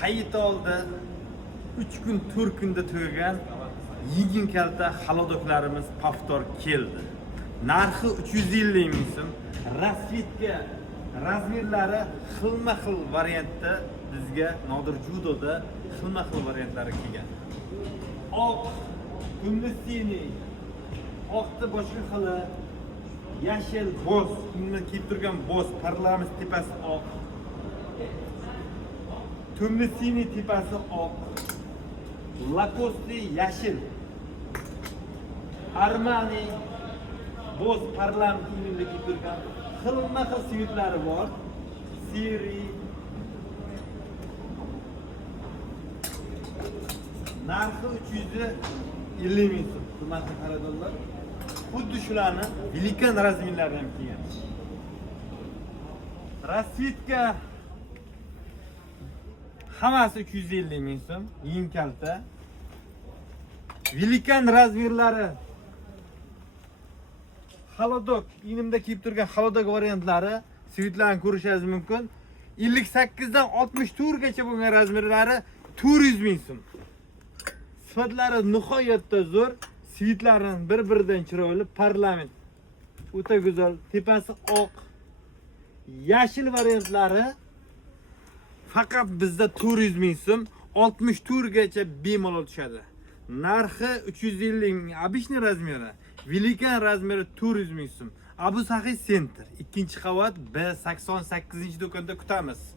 Hayit oldi. 3 kun, 4 kunda tugagan yigin kalta halodoklarimiz paftor keldi. Narxi 350 ming so'm. Rasvetka razmerlari xilma-xil variantda bizga Nodir Judoda xilma-xil variantlari kelgan. Oq, kunduzini, oqni boshqa xili, yashil boz, bundan kelib turgan boz, parlament tepasi oq. Tumlisini tepasi oq. Lacoste yashil. Armani boz parlament kiyimida kelib turgan xilma-xil svitlari bor. Siri narxi 350 ming so'm. Hurmatli xaridorlar, xuddi shularni velikan razmerlari ham kelgan. Rasvetka hammasi 350 ming so'm, yeng kalta. Velikan razmerlari Halodok, inimda kelib turgan halodok variantlari svitlarni ko'rishingiz mumkin. 58 dan 64 gacha bo'lgan razmerlari 400 ming so'm. Sifatlari nihoyatda zo'r, svitlarining bir-biridan chiroyli, parlament o'ta go'zal, tepasi oq. Yashil variantlari faqat bizda 400 ming so'm, 64 gacha bemalol tushadi. Narxi 350 ming, обычный razmeri, velikan razmeri 400 ming so'm. Abu Sahiy Center, 2-qavat B88-do'konda kutamiz.